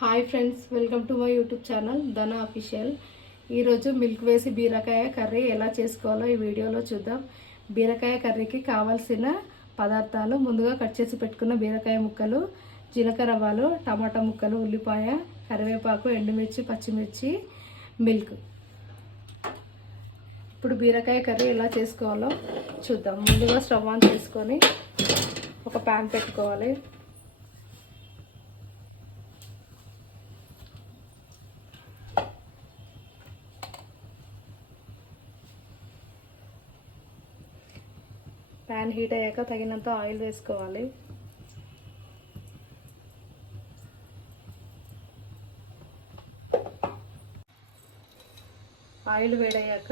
Hi friends, welcome to my YouTube channel ధన official. ఈరోజు milk వేసి బీరకాయ కర్రీ ఎలా చేసుకోవాలో ఈ వీడియోలో చూద్దాం. బీరకాయ కర్రీకి కావాల్సిన పదార్థాలు: ముందుగా కట్ చేసి పెట్టుకున్న బీరకాయ ముక్కలు, జీలకర్ర ఆవాలు, టమాటా ముక్కలు, ఉల్లిపాయ, కరివేపాకు, ఎండుమిర్చి, పచ్చిమిర్చి, మిల్క్. ఇప్పుడు బీరకాయ కర్రీ ఎలా చేసుకోవాలో చూద్దాం. ముందుగా స్టవ్ ఆన్ చేసుకొని ఒక ప్యాన్ పెట్టుకోవాలి. ప్యాన్ హీట్ అయ్యాక తగినంత ఆయిల్ వేసుకోవాలి. ఆయిల్ వేడయ్యాక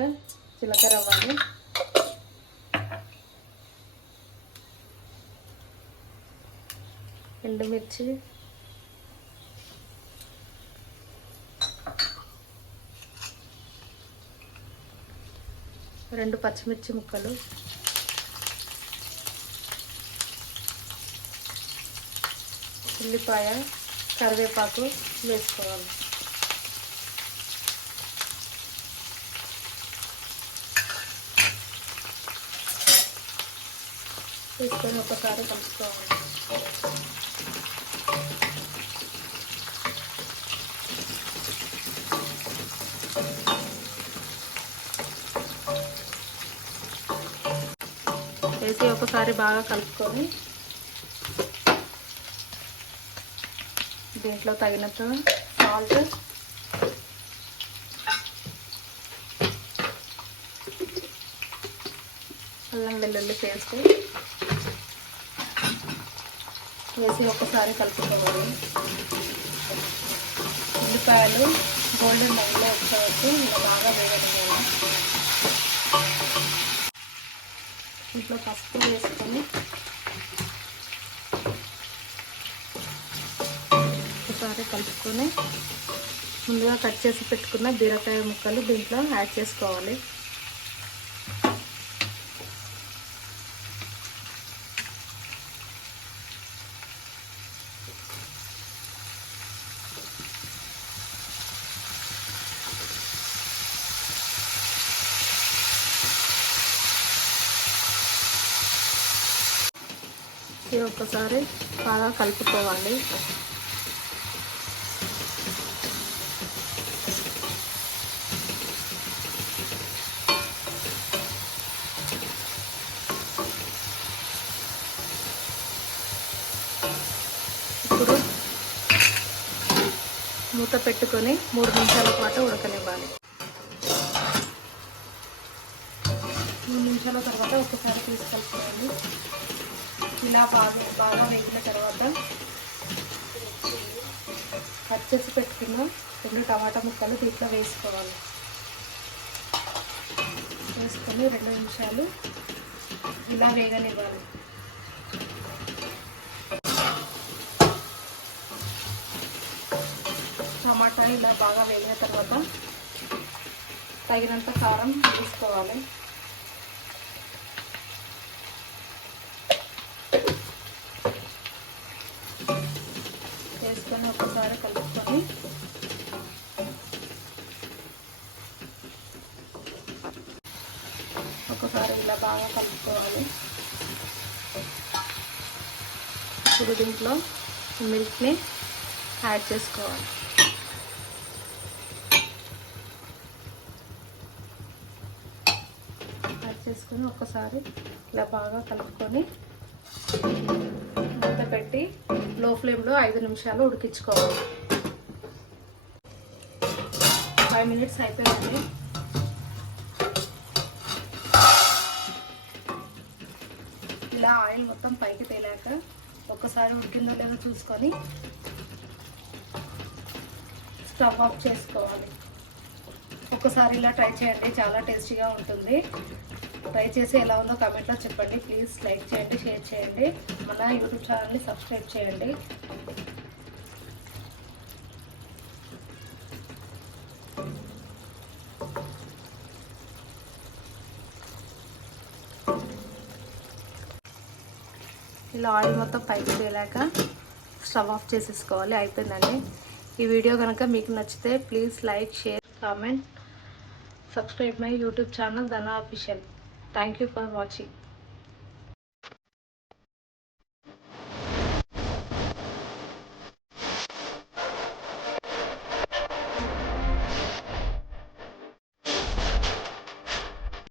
జీలకర్ర ఆవాలు, ఎండుమిర్చి, రెండు పచ్చిమిర్చి ముక్కలు, ఉల్లిపాయ, కరివేపాకు వేసుకోవాలి. వేసుకొని ఒకసారి కలుపుకోవాలి. వేసి ఒకసారి బాగా కలుపుకొని దీంట్లో తగినంత సాల్ట్, అల్లం వెల్లుల్లి పేస్ట్ వేసి ఒకసారి కలుపుకోవాలి. ఉల్లిపాయలు గోల్డెన్ రంగులో వచ్చేవరకు ఇలా బాగా వేయడం. ఇంట్లో పసుపు వేసుకొని ఒకసారి కలుపుకొని ముందుగా కట్ చేసి పెట్టుకున్న బీరకాయ ముక్కలు దీంట్లో యాడ్ చేసుకోవాలి. ఇది ఒకసారి బాగా కలుపుకోవాలి. ఇప్పుడు మూత పెట్టుకొని 3 నిమిషాల పాటు ఉడకనివ్వాలి. 3 నిమిషాల తర్వాత ఒకసారి తీసి కలుపుకోవాలి. ఇలా బాగా వేగిన తర్వాత కట్ చేసి పెట్టుకున్న 2 టమాటా ముక్కలు దీంట్లో వేసుకోవాలి. వేసుకొని 2 నిమిషాలు ఇలా వేగనివ్వాలి. టమాటా ఇలా బాగా వేగిన తర్వాత తగినంత కారం వేసుకోవాలి. వేసుకొని ఒకసారి కలుపుకొని ఒకసారి ఇలా బాగా కలుపుకోవాలి. ఇప్పుడు దీంట్లో మిల్క్ని యాడ్ చేసుకోవాలి. యాడ్ చేసుకొని ఒకసారి ఇలా బాగా కలుపుకొని మూత పెట్టి లో ఫ్లేమ్లో 5 నిమిషాలు ఉడికించుకోవాలి. 5 మినిట్స్ అయిపోయింది. ఇలా ఆయిల్ మొత్తం పైకి తేలాక ఒకసారి ఉడికిందో లేదో చూసుకొని స్టవ్ ఆఫ్ చేసుకోవాలి. ఒకసారి ఇలా ట్రై చేయండి, చాలా టేస్టీగా ఉంటుంది. ట్రై చేసి ఎలా ఉందో కామెంట్లో చెప్పండి. ప్లీజ్ లైక్ చేయండి, షేర్ చేయండి, మన యూట్యూబ్ ఛానల్ని సబ్స్క్రైబ్ చేయండి. ఇలా ఆయిల్ మొత్తం పైకి తేలాక స్టవ్ ఆఫ్ చేసేసుకోవాలి. అయిపోయిందండి. ఈ వీడియో కనుక మీకు నచ్చితే please like, share, comment, subscribe my YouTube channel Dhana official. Thank you for watching.